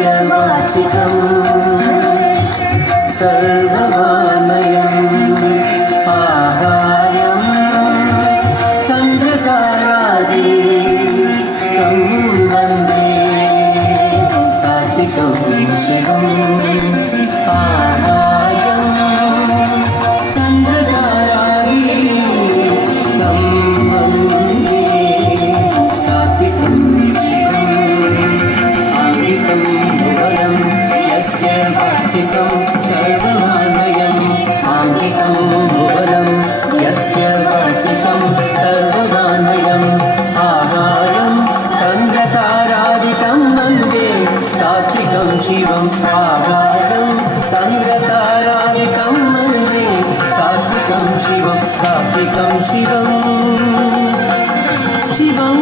यस्य वाचिकं सर्ववान्मयम् आहार्यं चन्द्रतारादिकं वन्दे सात्विकं शिवम् आहार्यं चन्द्रतारादिकं वन्दे सात्विकं शिवम् भुवनं यस्य वाचिकं सर्ववान्मयम् आङ्गिकं भुवनं यस्य वाचिकं सर्ववान्मयम् आहार्यं चन्द्रतारादिकं वन्दे सात्विकं शिवम् आहार्यं चन्द्रतारादिकं वन्दे सात्विकं शिवं सात्विकं शिवम् शिवम्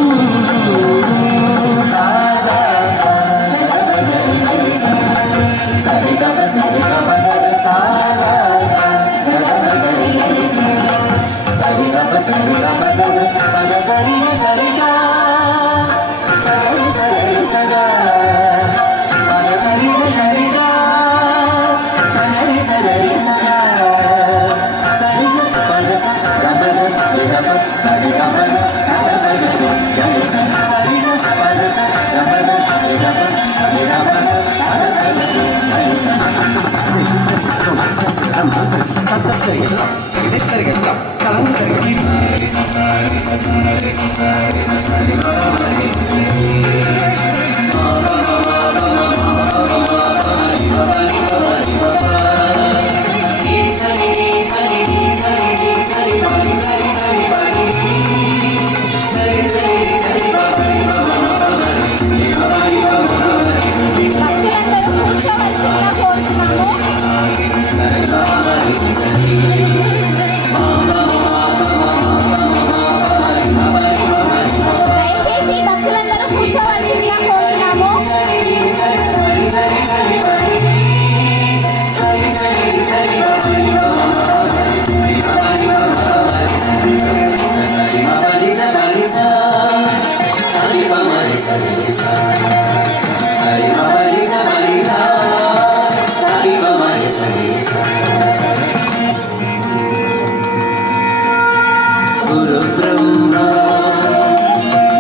गुरु ब्रह्मा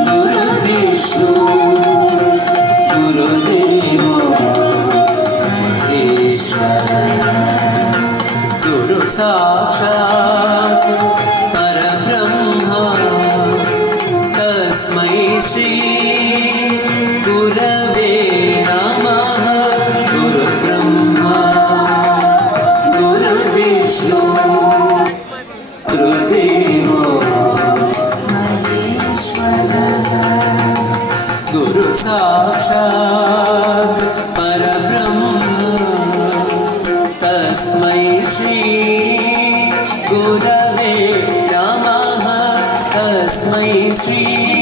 गुरु विष्णु गुरुदेवो महेश्वर गुरु साक्षात् परब्रह्मा तस्मै श्री गुरवे नमः गुरु ब्रह्मा गुरु विष्णु गुरुदेवो गुरु साक्षात् परब्रह्म तस्मै श्री गुरवे नमः तस्मै श्री